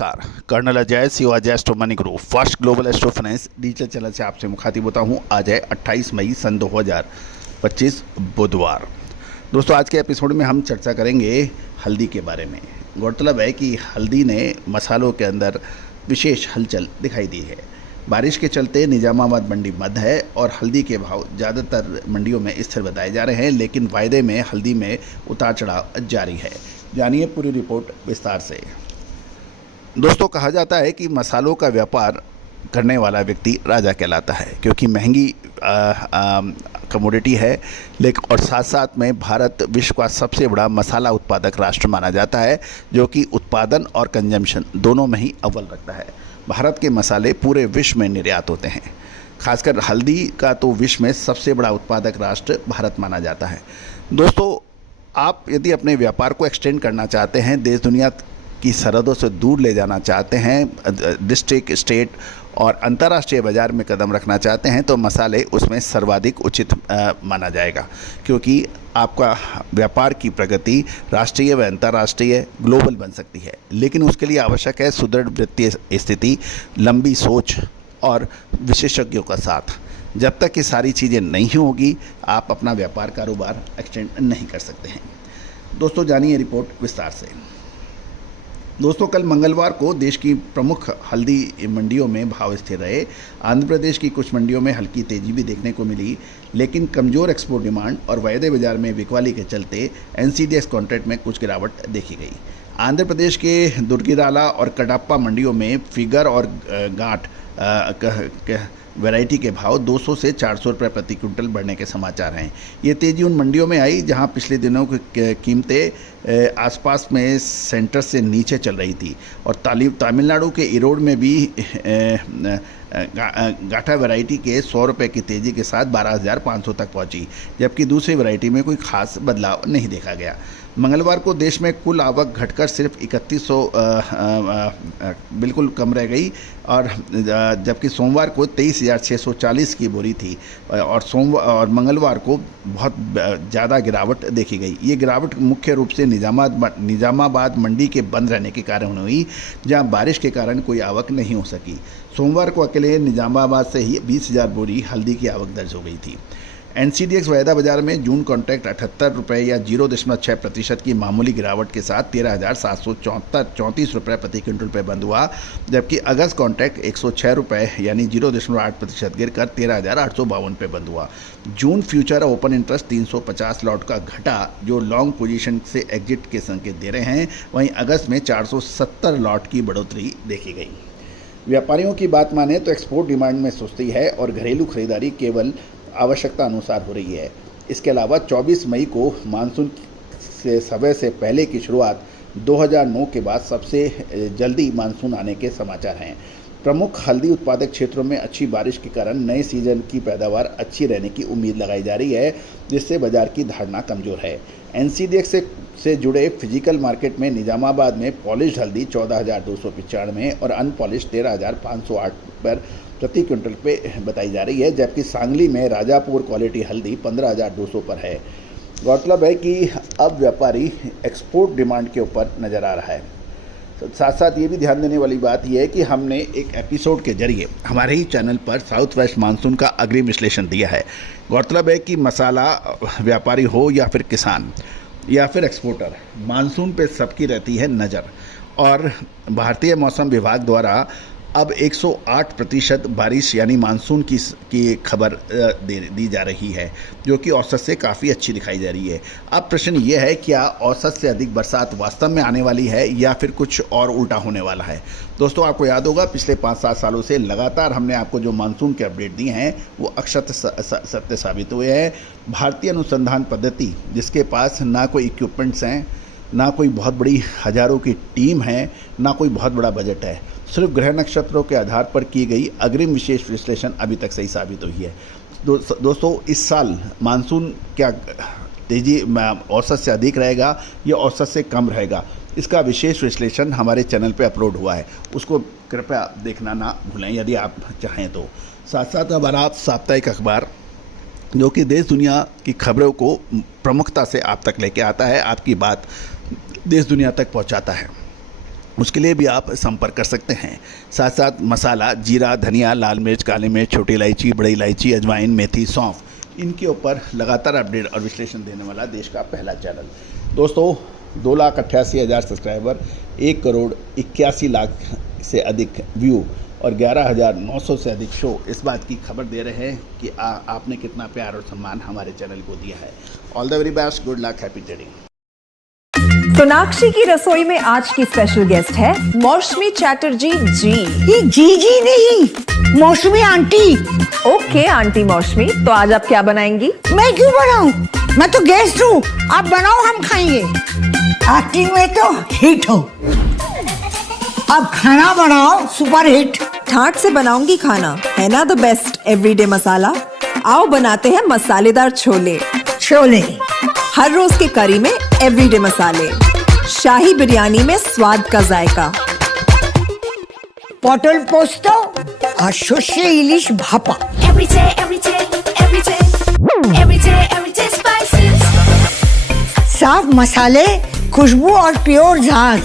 नमस्कार। Colonel Ajay Singh Ajay astro money group first global astro finance digital channel से आपसे मुखातिब होता हूं। आज है 28 मई सन 2025 बुधवार। दोस्तों, आज के एपिसोड में हम चर्चा करेंगे हल्दी के बारे में। गौरतलब है कि हल्दी ने मसालों के अंदर विशेष हलचल दिखाई दी है। बारिश के चलते निजामाबाद मंडी बंद है और हल्दी के भाव ज़्यादातर मंडियों में स्थिर बताए जा रहे हैं, लेकिन वायदे में हल्दी में उतार चढ़ाव जारी है। जानिए पूरी रिपोर्ट विस्तार से। दोस्तों, कहा जाता है कि मसालों का व्यापार करने वाला व्यक्ति राजा कहलाता है, क्योंकि महंगी कमोडिटी है, लेकिन और साथ साथ में भारत विश्व का सबसे बड़ा मसाला उत्पादक राष्ट्र माना जाता है, जो कि उत्पादन और कंजम्पशन दोनों में ही अव्वल रखता है। भारत के मसाले पूरे विश्व में निर्यात होते हैं। खासकर हल्दी का तो विश्व में सबसे बड़ा उत्पादक राष्ट्र भारत माना जाता है। दोस्तों, आप यदि अपने व्यापार को एक्सटेंड करना चाहते हैं, देश दुनिया की सरहदों से दूर ले जाना चाहते हैं, डिस्ट्रिक्ट, स्टेट और अंतर्राष्ट्रीय बाज़ार में कदम रखना चाहते हैं, तो मसाले उसमें सर्वाधिक उचित माना जाएगा, क्योंकि आपका व्यापार की प्रगति राष्ट्रीय व अंतर्राष्ट्रीय ग्लोबल बन सकती है। लेकिन उसके लिए आवश्यक है सुदृढ़ वित्तीय स्थिति, लंबी सोच और विशेषज्ञों का साथ। जब तक ये सारी चीज़ें नहीं होगी, आप अपना व्यापार कारोबार एक्सटेंड नहीं कर सकते हैं। दोस्तों, जानिए रिपोर्ट विस्तार से। दोस्तों, कल मंगलवार को देश की प्रमुख हल्दी मंडियों में भाव स्थिर रहे। आंध्र प्रदेश की कुछ मंडियों में हल्की तेजी भी देखने को मिली, लेकिन कमज़ोर एक्सपोर्ट डिमांड और वायदे बाजार में बिकवाली के चलते एनसीडीएक्स कॉन्ट्रैक्ट में कुछ गिरावट देखी गई। आंध्र प्रदेश के दुर्गिराला और कडाप्पा मंडियों में फिगर और गांठ वैरायटी के भाव 200 से 400 रुपये प्रति क्विंटल बढ़ने के समाचार हैं। ये तेज़ी उन मंडियों में आई जहां पिछले दिनों की कीमतें आसपास में सेंटर से नीचे चल रही थी, और तमिलनाडु के इरोड में भी गाठा वैरायटी के 100 रुपये की तेज़ी के साथ 12,500 तक पहुंची, जबकि दूसरी वैरायटी में कोई खास बदलाव नहीं देखा गया। मंगलवार को देश में कुल आवक घटकर सिर्फ 3100 बिल्कुल कम रह गई, और जबकि सोमवार को 23,640 की बोरी थी, और मंगलवार को बहुत ज़्यादा गिरावट देखी गई। ये गिरावट मुख्य रूप से निजामाबाद मंडी के बंद रहने के कारण हुई, जहां बारिश के कारण कोई आवक नहीं हो सकी। सोमवार को अकेले निजामाबाद से ही 20,000 बोरी हल्दी की आवक दर्ज हो गई थी। एनसीडीएक्स वायदा बाजार में जून कॉन्ट्रैक्ट 78 रुपये या 0.6% की मामूली गिरावट के साथ 13,734 रुपये प्रति क्विंटल पे बंद हुआ, जबकि अगस्त कॉन्ट्रैक्ट 106 रुपये यानी 0.8% गिरकर 13,852 पे बंद हुआ। जून फ्यूचर ओपन इंटरेस्ट 350 लॉट का घटा, जो लॉन्ग पोजीशन से एग्जिट के संकेत दे रहे हैं। वहीं अगस्त में 470 लॉट की बढ़ोतरी देखी गई। व्यापारियों की बात माने तो एक्सपोर्ट डिमांड में सुस्ती है और घरेलू खरीदारी केवल आवश्यकता अनुसार हो रही है। इसके अलावा 24 मई को मानसून से समय से पहले की शुरुआत 2009 के बाद सबसे जल्दी मानसून आने के समाचार हैं। प्रमुख हल्दी उत्पादक क्षेत्रों में अच्छी बारिश के कारण नए सीजन की पैदावार अच्छी रहने की उम्मीद लगाई जा रही है, जिससे बाजार की धारणा कमज़ोर है। एनसीडीएक्स से जुड़े फिजिकल मार्केट में निजामाबाद में पॉलिश्ड हल्दी 14,295 और अनपॉलिश 13,508 पर प्रति क्विंटल पे बताई जा रही है, जबकि सांगली में राजापुर क्वालिटी हल्दी 15,200 पर है। गौरतलब है कि अब व्यापारी एक्सपोर्ट डिमांड के ऊपर नज़र आ रहा है। साथ साथ ये भी ध्यान देने वाली बात यह है कि हमने एक एपिसोड के जरिए हमारे ही चैनल पर साउथ वेस्ट मानसून का अग्रिम विश्लेषण दिया है। गौरतलब है कि मसाला व्यापारी हो या फिर किसान या फिर एक्सपोर्टर, मानसून पे सबकी रहती है नज़र, और भारतीय मौसम विभाग द्वारा अब 108% बारिश यानी मानसून की खबर दी जा रही है, जो कि औसत से काफ़ी अच्छी दिखाई जा रही है। अब प्रश्न ये है, क्या औसत से अधिक बरसात वास्तव में आने वाली है या फिर कुछ और उल्टा होने वाला है? दोस्तों, आपको याद होगा पिछले 5-7 सालों से लगातार हमने आपको जो मानसून के अपडेट दिए हैं वो अक्षत सत्य साबित हुए हैं। भारतीय अनुसंधान पद्धति, जिसके पास ना कोई इक्विपमेंट्स हैं, ना कोई बहुत बड़ी हज़ारों की टीम है, ना कोई बहुत बड़ा बजट है, सिर्फ ग्रह नक्षत्रों के आधार पर की गई अग्रिम विशेष विश्लेषण अभी तक सही साबित हुई है। दोस्तों, इस साल मानसून क्या तेज़ी औसत से अधिक रहेगा या औसत से कम रहेगा, इसका विशेष विश्लेषण हमारे चैनल पे अपलोड हुआ है, उसको कृपया देखना ना भूलें यदि आप चाहें तो। साथ साथ हमारा साप्ताहिक अखबार, जो कि देश दुनिया की खबरों को प्रमुखता से आप तक लेके आता है, आपकी बात देश दुनिया तक पहुंचाता है। उसके लिए भी आप संपर्क कर सकते हैं। साथ साथ मसाला, जीरा, धनिया, लाल मिर्च, काली मिर्च, छोटी इलायची, बड़ी इलायची, अजवाइन, मेथी, सौंफ, इनके ऊपर लगातार अपडेट और विश्लेषण देने वाला देश का पहला चैनल। दोस्तों, 2,88,000 सब्सक्राइबर, 1,81,00,000 से अधिक व्यू और 11,900 से अधिक शो इस बात की खबर दे रहे हैं कि आपने कितना प्यार और सम्मान हमारे चैनल को दिया है। All the very best, good luck, happy trading. Sonakshi की रसोई में आज की स्पेशल गेस्ट है मौसमी चैटर्जी जी। ये जी नहीं, मौसमी आंटी। ओके आंटी मौसमी, तो आज आप क्या बनाएंगी? मैं क्यों बनाऊं? मैं तो गेस्ट हूँ, आप बनाओ, हम खाएंगे। एक्टिंग में तो हिट हो, अब खाना बनाओ सुपर हिट। ठाट से बनाऊंगी खाना, है ना द बेस्ट एवरीडे मसाला। आओ बनाते हैं मसालेदार छोले। छोले हर रोज के करी में एवरीडे मसाले, शाही बिरयानी में स्वाद का जायका। পটল পোস্ত আর সর্ষে ইলিশ ভাপা। everyday spices. साफ मसाले, खुशबू और प्योर झांझ,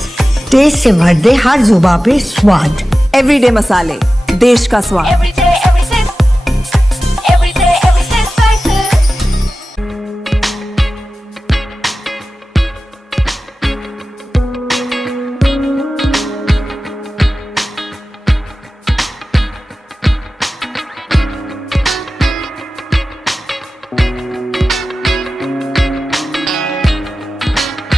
टेस्ट से भर दे हर जुबान पे स्वाद। एवरीडे मसाले, देश का स्वाद। Everyday